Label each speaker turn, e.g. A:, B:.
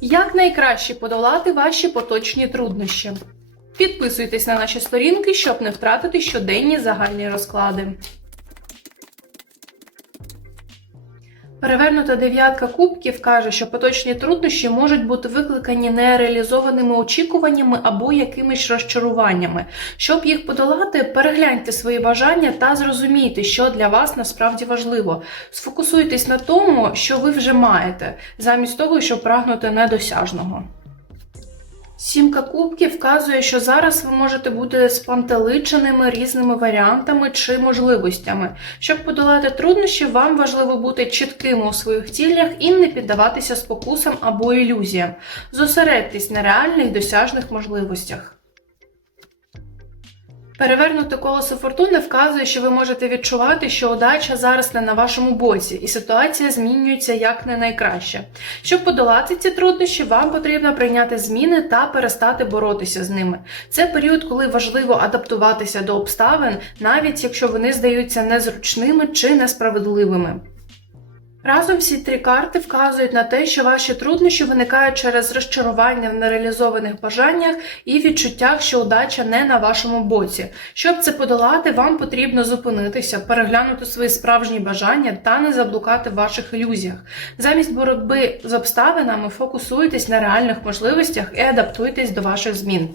A: Як найкраще подолати ваші поточні труднощі? Підписуйтесь на наші сторінки, щоб не втратити щоденні загальні розклади. Перевернута дев'ятка кубків каже, що поточні труднощі можуть бути викликані нереалізованими очікуваннями або якимись розчаруваннями. Щоб їх подолати, перегляньте свої бажання та зрозумійте, що для вас насправді важливо. Сфокусуйтесь на тому, що ви вже маєте, замість того, щоб прагнути недосяжного. Сімка кубків вказує, що зараз ви можете бути спантеличеними різними варіантами чи можливостями. Щоб подолати труднощі, вам важливо бути чітким у своїх цілях і не піддаватися спокусам або ілюзіям. Зосередьтесь на реальних досяжних можливостях. Перевернуте колесо фортуни вказує, що ви можете відчувати, що удача зараз не на вашому боці, і ситуація змінюється як не найкраще. Щоб подолати ці труднощі, вам потрібно прийняти зміни та перестати боротися з ними. Це період, коли важливо адаптуватися до обставин, навіть якщо вони здаються незручними чи несправедливими. Разом всі три карти вказують на те, що ваші труднощі виникають через розчарування в нереалізованих бажаннях і відчуттях, що удача не на вашому боці. Щоб це подолати, вам потрібно зупинитися, переглянути свої справжні бажання та не заблукати в ваших ілюзіях. Замість боротьби з обставинами фокусуйтесь на реальних можливостях і адаптуйтесь до ваших змін.